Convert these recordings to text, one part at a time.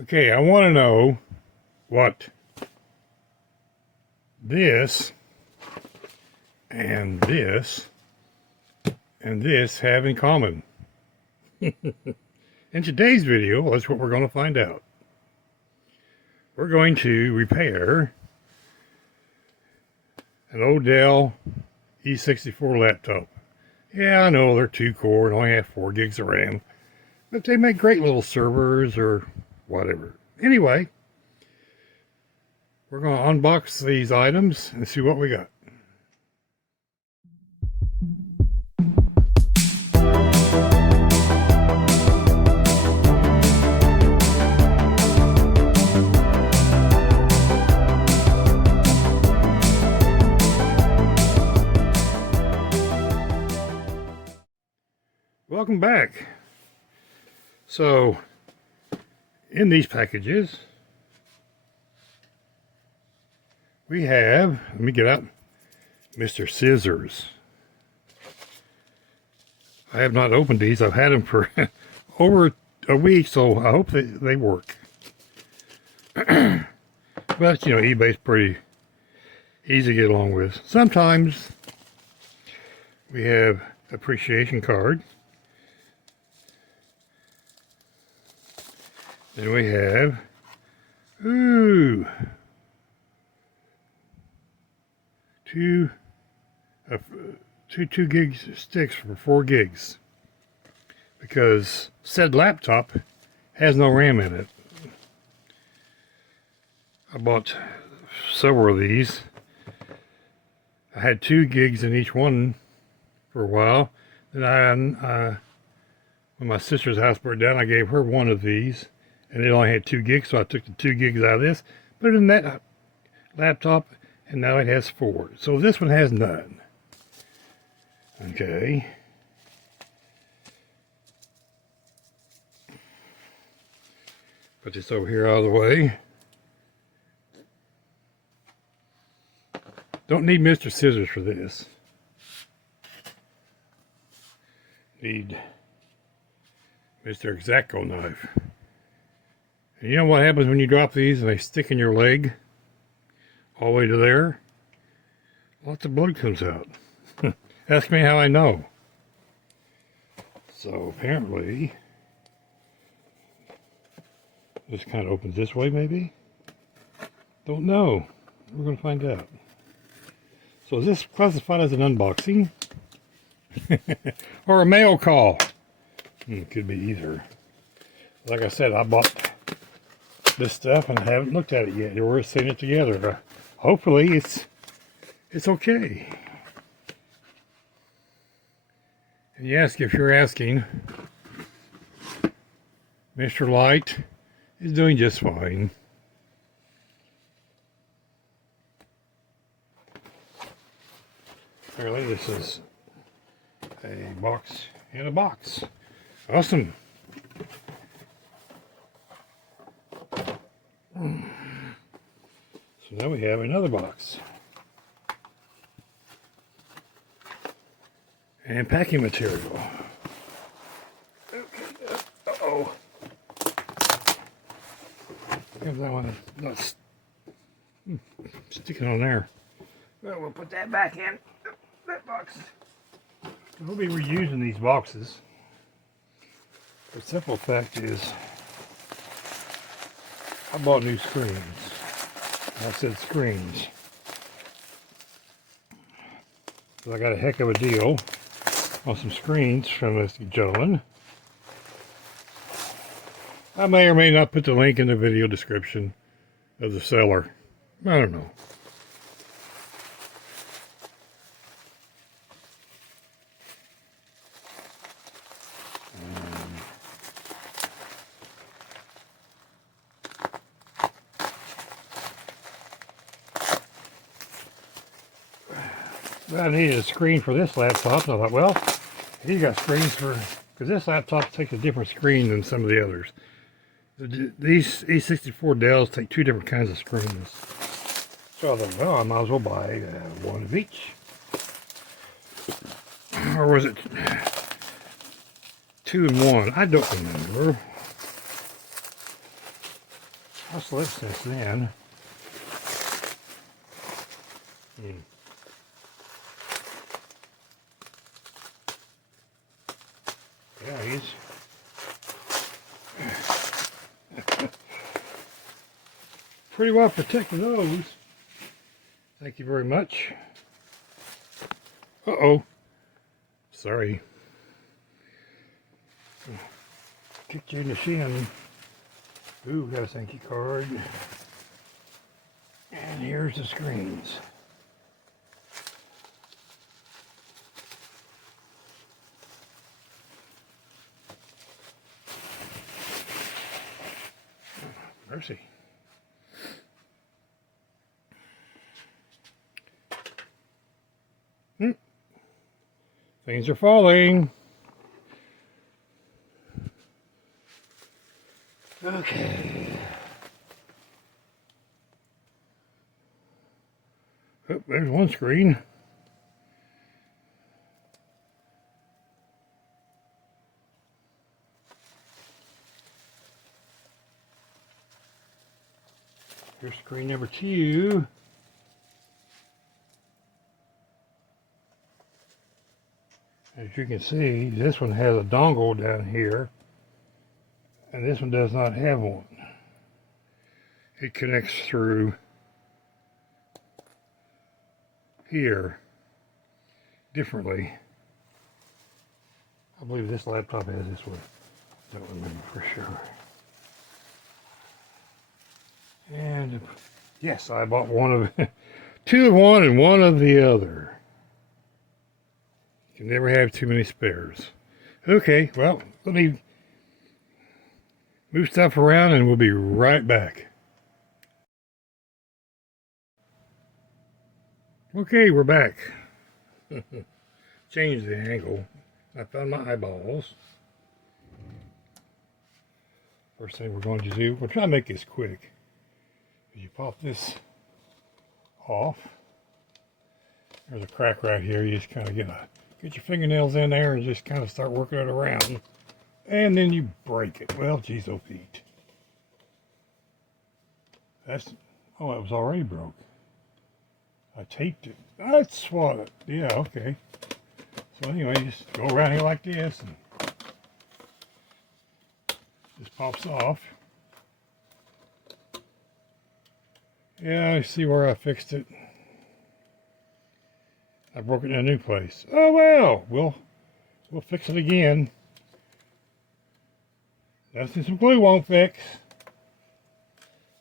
Okay, I want to know what this and this and this have in common. In today's video, that's what we're going to find out. We're going to repair an old Dell E64 laptop. Yeah, I know they're 2-core and only have 4 gigs of RAM, but they make great little servers or whatever. Anyway, we're going to unbox these items and see what we got. Welcome back. So, in these packages, we have, let me get out, Mr. Scissors. I have not opened these. I've had them for over a week, so I hope they work. But, you know, eBay's pretty easy to get along with. Sometimes we have appreciation card. Then we have, two 2 gig sticks for 4 gigs. Because said laptop has no RAM in it. I bought several of these. I had 2 gigs in each one for a while. Then when my sister's house burned down, I gave her one of these. And it only had 2 gigs, so I took the 2 gigs out of this, put it in that laptop, and now it has 4. So this one has none. Okay. Put this over here out of the way. Don't need Mr. Scissors for this. Need Mr. X-Acto knife. And you know what happens when you drop these and they stick in your leg all the way to there? Lots of blood comes out. Ask me how I know. So apparently, this kind of opens this way maybe? Don't know. We're going to find out. So is this classified as an unboxing? Or a mail call? It could be either. Like I said, I bought this stuff and I haven't looked at it yet. We're seeing it together. Hopefully it's okay. And yes, if you're asking, Mr. Light is doing just fine. Apparently this is a box in a box. Awesome. So now we have another box. And packing material. Okay. Uh-oh. Here's that one that's sticking on there. Well, we'll put that back in that box. We'll be reusing these boxes. The simple fact is, I bought new screens. I said screens. So I got a heck of a deal on some screens from this gentleman. I may or may not put the link in the video description of the seller. I don't know. I needed a screen for this laptop, so I thought, well, he's got screens for, because this laptop takes a different screen than some of the others. These E64 Dells take 2 different kinds of screens. So I thought, well, I might as well buy one of each. Or was it 2 in 1? I don't remember. I slept since then. Yeah, he's pretty well protecting those. Thank you very much. Uh-oh. Sorry. Kicked you in the shin. Ooh, got a thank you card. And here's the screens. Mercy. Things are falling. Okay. Oh, there's one screen. Here's screen number 2. As you can see, this one has a dongle down here, and this one does not have one. It connects through here differently. I believe this laptop has this one. Don't remember for sure. And yes, I bought one of two of one and one of the other. You can never have too many spares. Okay, well, let me move stuff around and we'll be right back. Okay, we're back. Change the angle. I found my eyeballs. First thing we're going to do, we'll try to make this quick. You pop this off. There's a crack right here. You just kind of get your fingernails in there and just kind of start working it around. And then you break it. Well, geez, oh Pete. Oh, it was already broke. I taped it. That's what, yeah, okay. So anyway, just go around here like this and this pops off. Yeah, I see where I fixed it. I broke it in a new place. Oh well, we'll fix it again. Nothing some glue won't fix.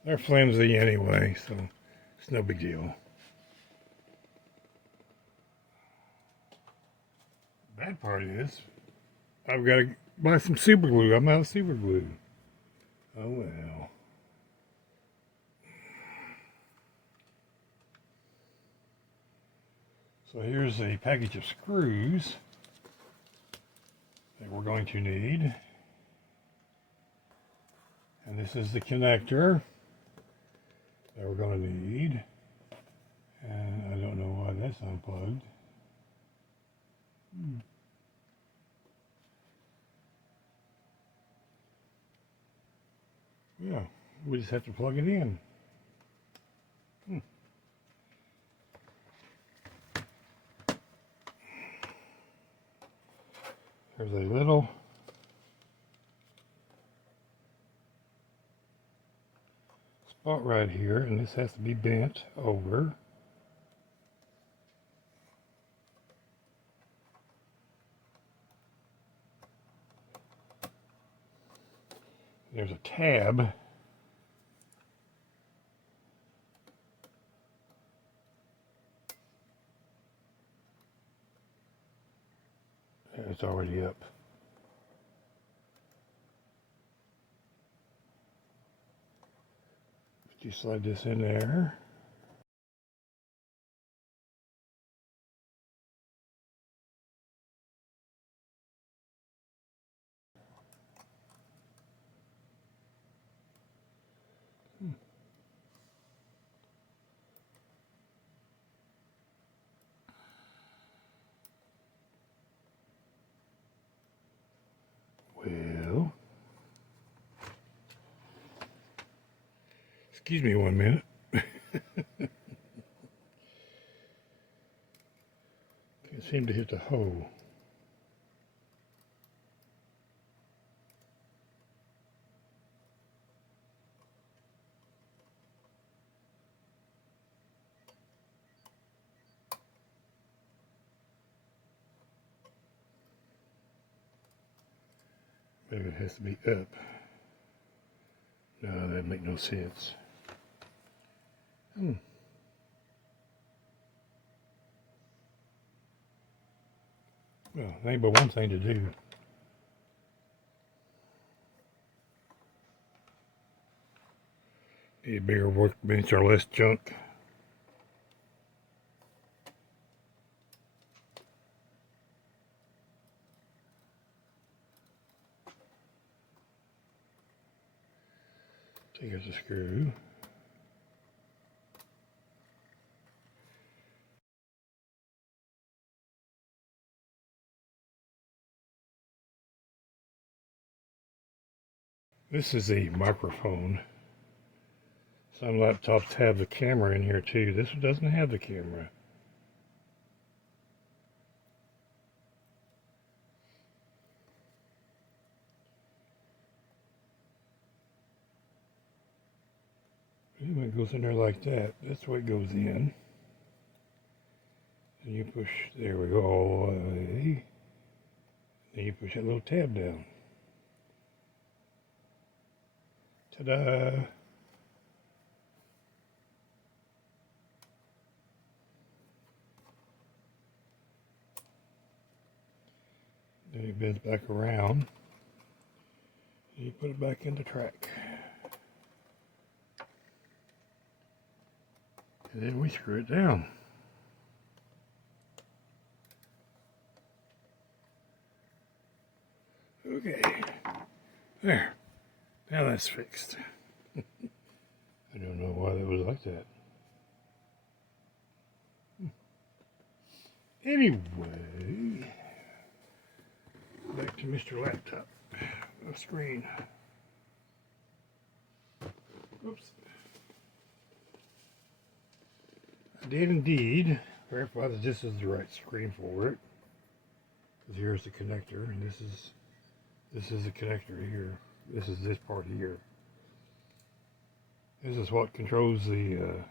They're flimsy anyway, so it's no big deal. Bad part is, I've got to buy some super glue. I'm out of super glue. Oh well. So here's a package of screws that we're going to need. And this is the connector that we're going to need. And I don't know why that's unplugged. Yeah, we just have to plug it in. There's a little spot right here, and this has to be bent over. There's a tab. It's already up. You slide this in there. Well, Excuse me 1 minute. Can't seem to hit the hole. Maybe it has to be up. No, that'd make no sense. Well, there ain't but one thing to do. Need a bigger workbench or less junk. Here's a screw. This is the microphone. Some laptops have the camera in here too. This one doesn't have the camera. Anyway, it goes in there like that. That's what it goes in. And you push, there we go, all the way. Then you push that little tab down. Ta-da! Then it bends back around. And you put it back in the track. And then we screw it down. Okay. There. Now that's fixed. I don't know why that was like that. Anyway, back to Mr. Laptop. The screen. Oops. I did indeed verify that this is the right screen for it. Because here's the connector, and this is the connector here. This is this part here. This is what controls the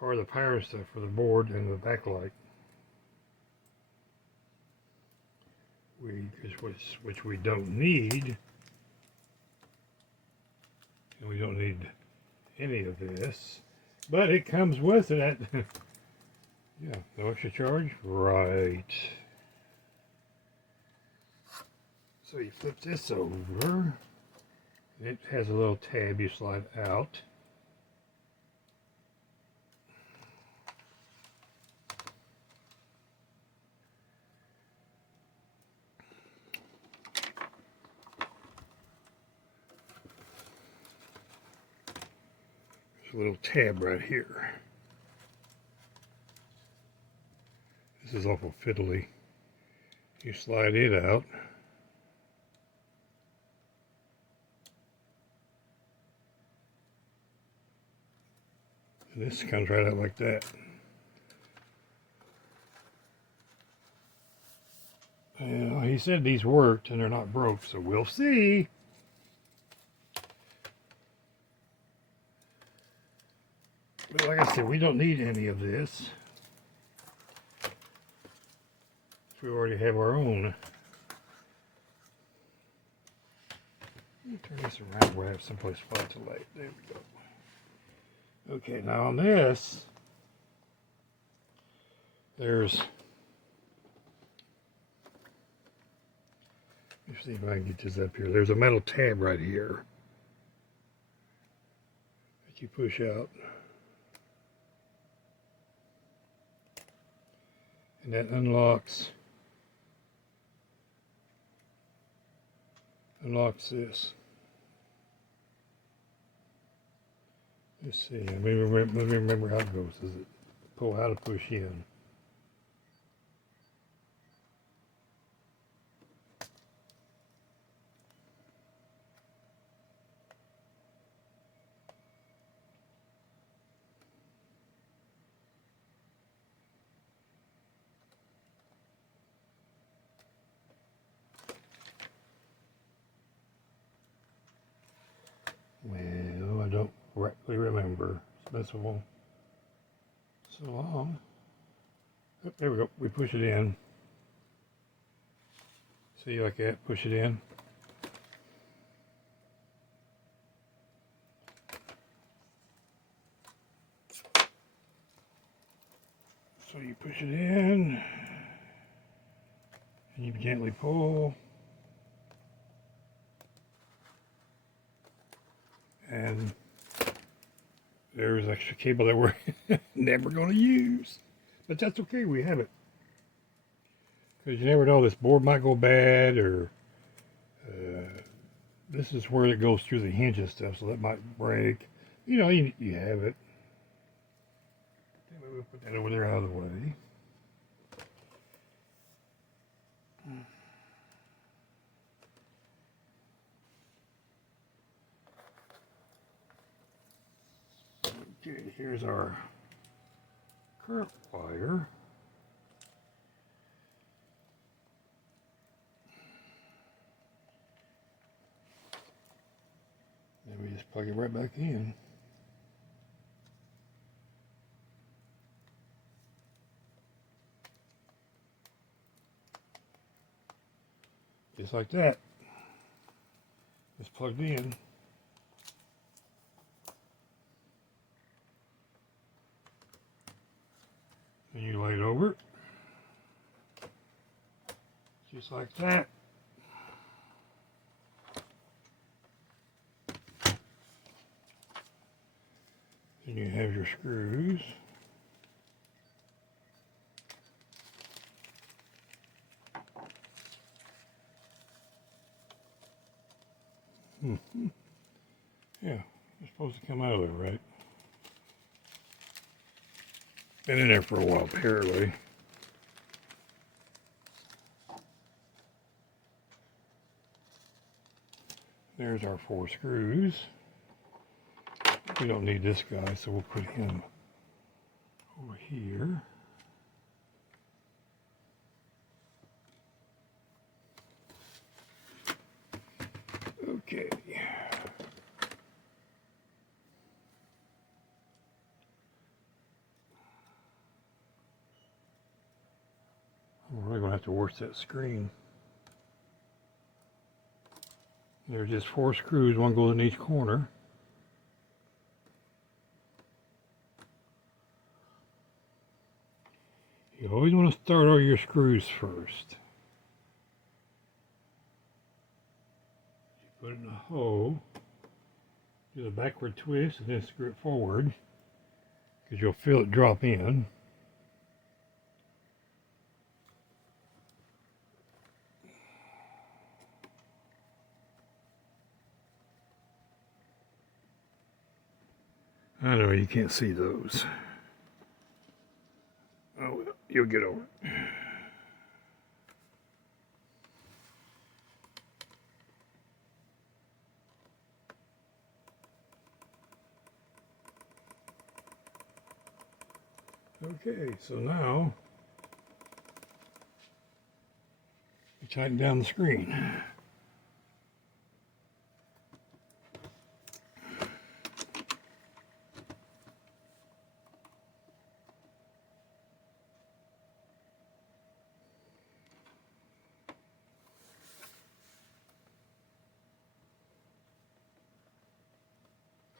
part of the power stuff for the board and the backlight. Which we don't need. And we don't need any of this. But it comes with it. Yeah, no extra charge. Right. So you flip this over. It has a little tab you slide out. There's a little tab right here. This is awful fiddly. You slide it out. And this comes right out like that. And he said these worked and they're not broke, so we'll see. But like I said, we don't need any of this. We already have our own. Let me turn this around where I have someplace flat to lay. There we go. Okay, now on this, there's, let's see if I can get this up here. There's a metal tab right here that you push out. And that unlocks this. Let's see, let me remember how it goes. Does it pull out or push in? correctly remember. It's been so long. Oh, there we go. We push it in. See, like that, push it in. So you push it in, and you gently pull, and there's extra cable that we're never going to use, but that's okay, we have it. Because you never know, this board might go bad, or this is where it goes through the hinge and stuff, so that might break. You know, you have it. We'll put that over there out of the way. Okay, here's our current wire. Then we just plug it right back in. Just like that. It's plugged in. And you lay it over. Just like that. Then you have your screws. Yeah, they're supposed to come out of there, right? Been in there for a while, apparently. There's our 4 screws. We don't need this guy, so we'll put him over here. Okay. I'm really going to have to work that screen. There's just 4 screws, one goes in each corner. You always want to start all your screws first. You put it in a hole, do the backward twist, and then screw it forward, because you'll feel it drop in. I know you can't see those. Oh well, you'll get over it. Okay, so now you tighten down the screen.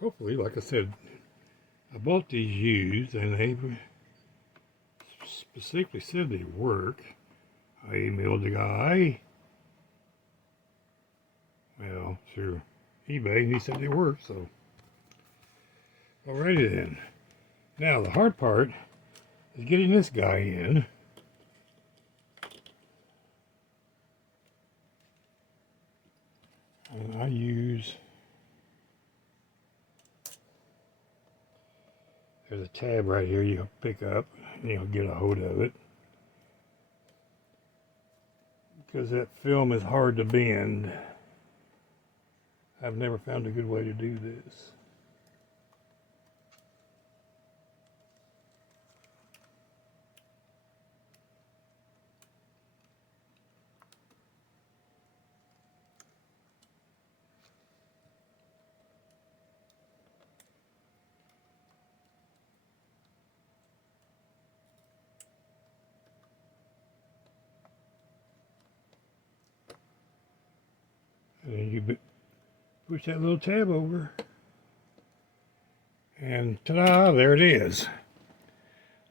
Hopefully, like I said, I bought these used and they specifically said they work. I emailed the guy, well, through eBay, and he said they work, so. Alrighty then. Now, the hard part is getting this guy in. And I use, there's a tab right here you'll pick up and you'll get a hold of it. Because that film is hard to bend. I've never found a good way to do this. And then you push that little tab over. And ta-da, there it is.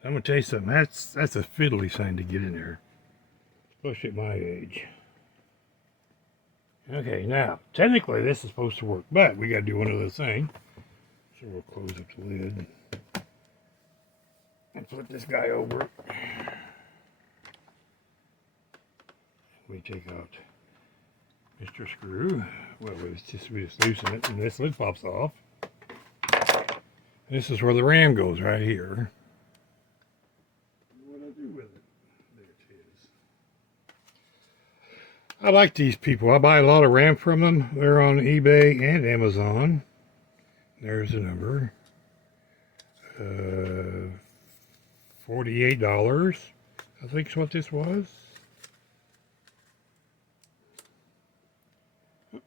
I'm going to tell you something. That's a fiddly thing to get in there. Especially at my age. Okay, now, technically this is supposed to work, but we got to do one other thing. So we'll close up the lid. And flip this guy over. We take out Mr. Screw. Well, we just loosen it, and this lid pops off. This is where the RAM goes, right here. What do I do with it? There it is. I like these people. I buy a lot of RAM from them. They're on eBay and Amazon. There's the number. $48, I think is what this was.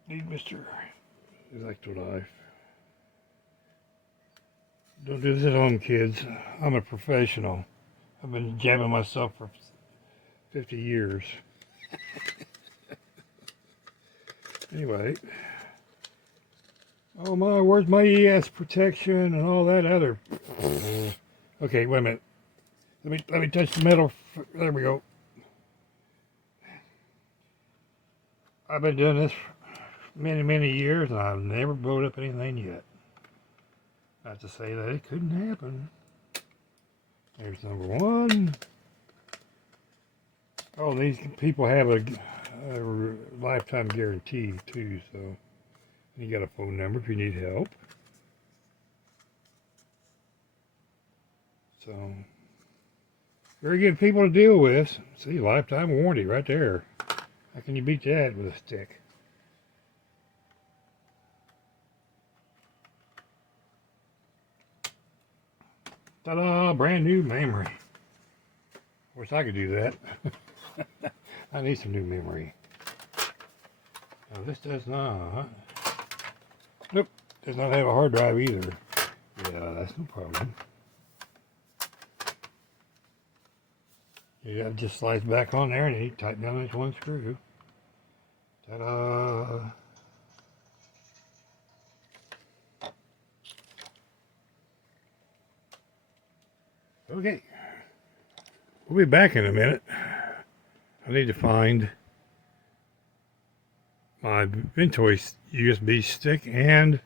Need Mr. LeftWm. Don't do this at home, kids. I'm a professional. I've been jamming myself for 50 years. Anyway. Oh my, where's my ES protection and all that other... Okay, wait a minute. Let me touch the metal. There we go. I've been doing this for many years, and I've never blowed up anything yet. Not to say that it couldn't happen. There's number one. Oh, these people have a lifetime guarantee too, so you got a phone number if you need help. So, very good people to deal with. See, lifetime warranty right there. How can you beat that with a stick? Ta-da! Brand new memory. Of course, I could do that. I need some new memory. Now, this does not. Nope, does not have a hard drive either. Yeah, that's no problem. You got to just slice back on there and you tighten down this one screw. Ta-da! Okay, we'll be back in a minute. I need to find my Ventoy USB stick and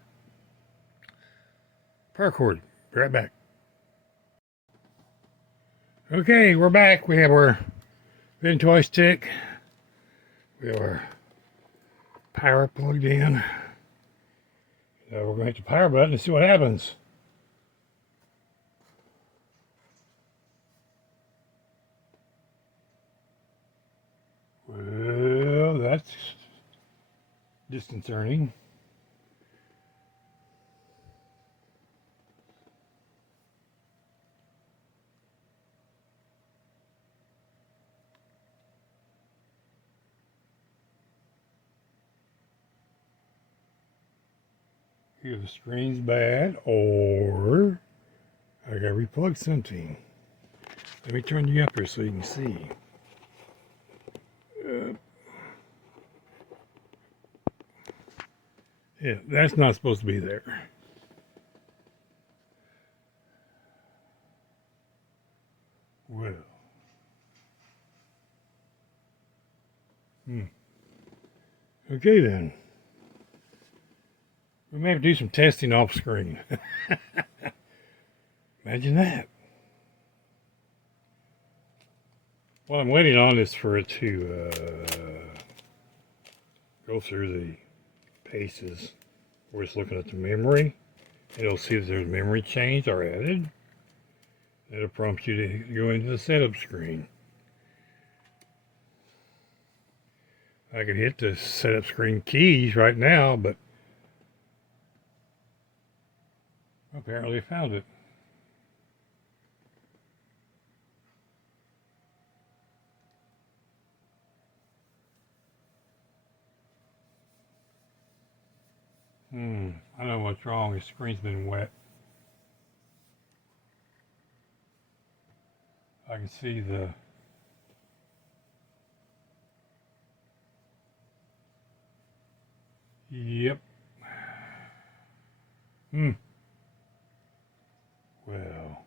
power cord. Be right back. Okay, we're back. We have our Ventoy stick. We have our power plugged in. Now we're going to hit the power button and see what happens. Well, that's disconcerting. Either the screen's bad or I gotta replug something. Let me turn you up here so you can see. Yeah, that's not supposed to be there. Well. Okay then. We may have to do some testing off screen. Imagine that. What I'm waiting on is for it to go through the paces where it's looking at the memory. It'll see that there's memory change or added. It'll prompt you to go into the setup screen. I could hit the setup screen keys right now, but apparently I found it. I know what's wrong. The screen's been wet. I can see the Yep. Well,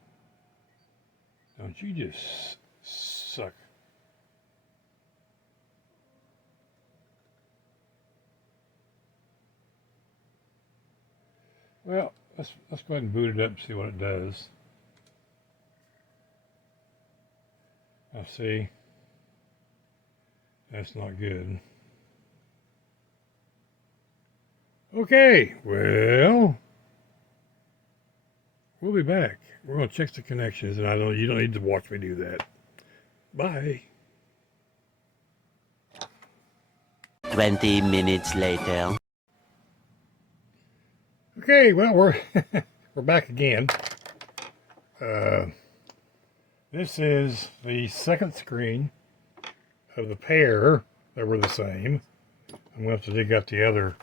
don't you just suck. Well, let's go ahead and boot it up and see what it does. I see. That's not good. Okay, well, we'll be back. We're gonna check the connections, and you don't need to watch me do that. Bye. 20 minutes later. Okay, well, we're back again. This is the second screen of the pair that were the same. I'm going to have to dig up the other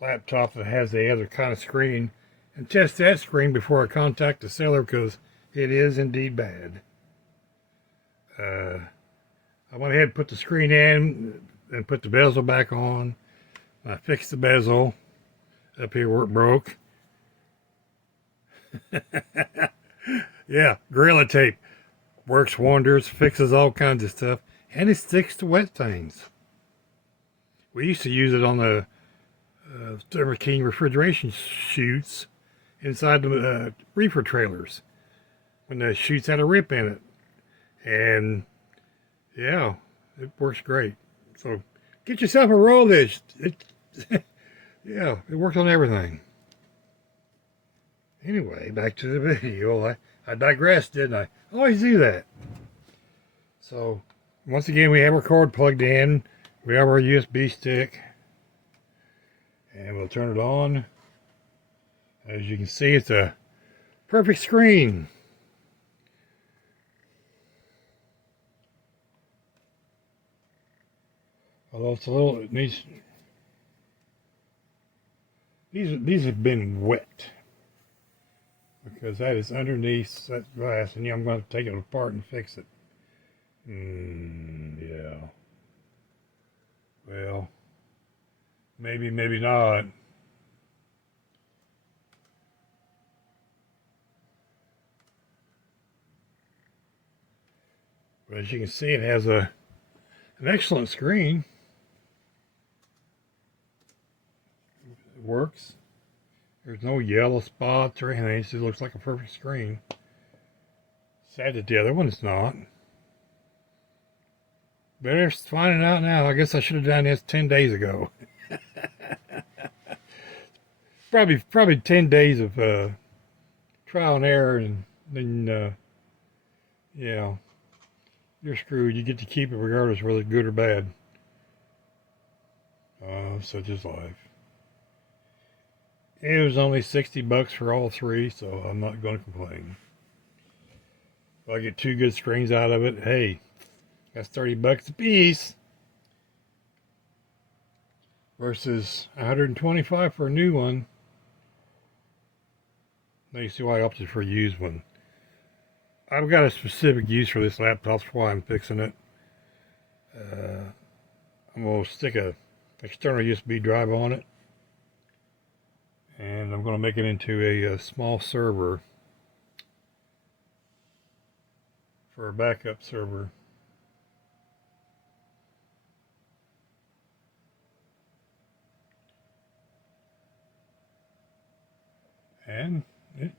laptop that has the other kind of screen and test that screen before I contact the seller, because it is indeed bad. I went ahead and put the screen in and put the bezel back on. I fixed the bezel up here where it broke. Yeah, Gorilla Tape works wonders, fixes all kinds of stuff, and it sticks to wet things. We used to use it on the Thermo King refrigeration chutes inside the reefer trailers when the chutes had a rip in it. And yeah, it works great. So get yourself a roll of this. Yeah, it works on everything. Anyway, back to the video. I digressed, didn't I? I always do that. So once again, we have our cord plugged in. We have our USB stick. And we'll turn it on. As you can see, it's a perfect screen. Although it's a little, it needs, these have been wet, because that is underneath that glass, and yeah, I'm going to take it apart and fix it. Yeah. Well, maybe not. But as you can see, it has an excellent screen. It works. There's no yellow spots or anything. It just looks like a perfect screen. Sad that the other one is not. Better finding out now. I guess I should have done this 10 days ago. probably 10 days of trial and error, and then yeah, you're screwed. You get to keep it regardless whether it's good or bad. Such is life. It was only $60 for all three, so I'm not going to complain. If I get two good screens out of it, hey, that's $30 a piece. Versus $125 for a new one. Now you see why I opted for a used one. I've got a specific use for this laptop, that's why I'm fixing it. I'm going to stick a external USB drive on it. And I'm going to make it into a small server for a backup server. And it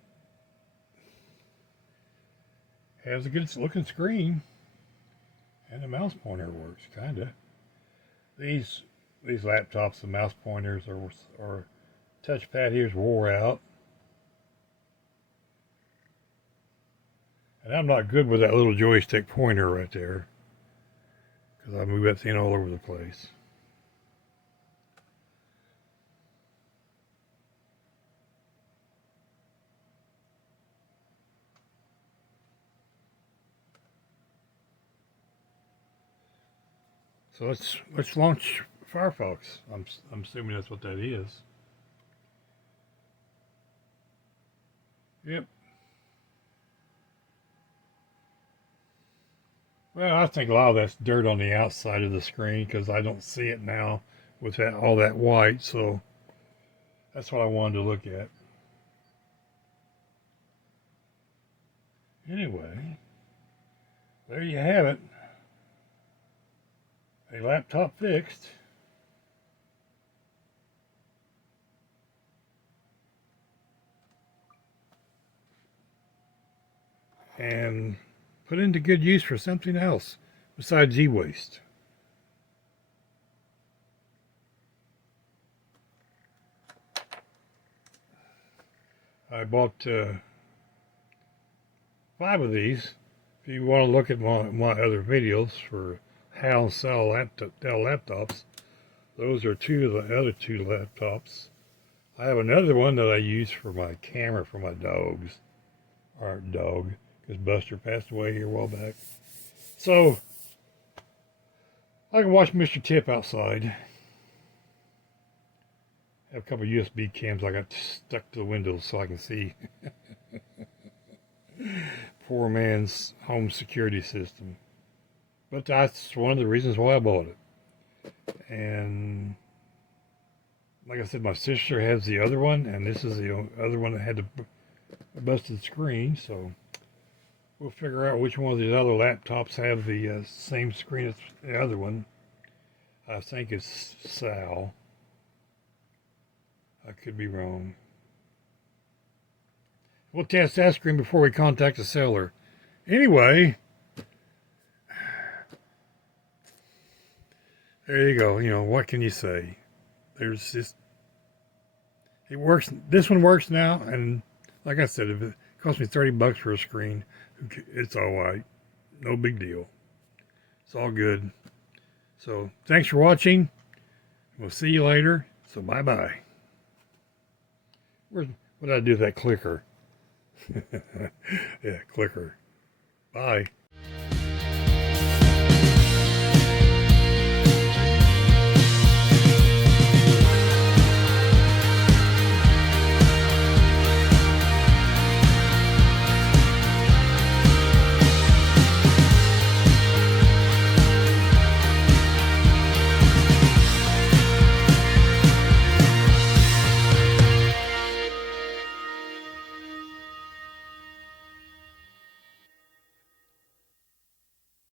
has a good looking screen, and the mouse pointer works kinda. These laptops, the mouse pointers or touchpad here's wore out, and I'm not good with that little joystick pointer right there, because I move that thing all over the place. So let's launch Firefox. I'm assuming that's what that is. Yep. Well, I think a lot of that's dirt on the outside of the screen, because I don't see it now with that all that white, so that's what I wanted to look at. Anyway, there you have it. A laptop fixed. And put into good use for something else besides e-waste. I bought 5 of these. If you want to look at my other videos for Hal Sal laptop, Dell laptops, those are 2 of the other 2 laptops. I have another one that I use for my camera for my dogs. Our dog, because Buster passed away here a while back. So, I can watch Mr. Tip outside. Have a couple of USB cams I got stuck to the windows so I can see. Poor man's home security system. But that's one of the reasons why I bought it. And like I said, my sister has the other one, and this is the other one that had the busted screen, so we'll figure out which one of these other laptops have the same screen as the other one. I think it's Sal. I could be wrong. We'll test that screen before we contact the seller. Anyway, there you go. You know, what can you say? There's just, it works. This one works now, and like I said, if it cost me $30 for a screen, it's all right. No big deal. It's all good. So, thanks for watching. We'll see you later. So, bye-bye. What did I do with that clicker? Yeah, clicker. Bye.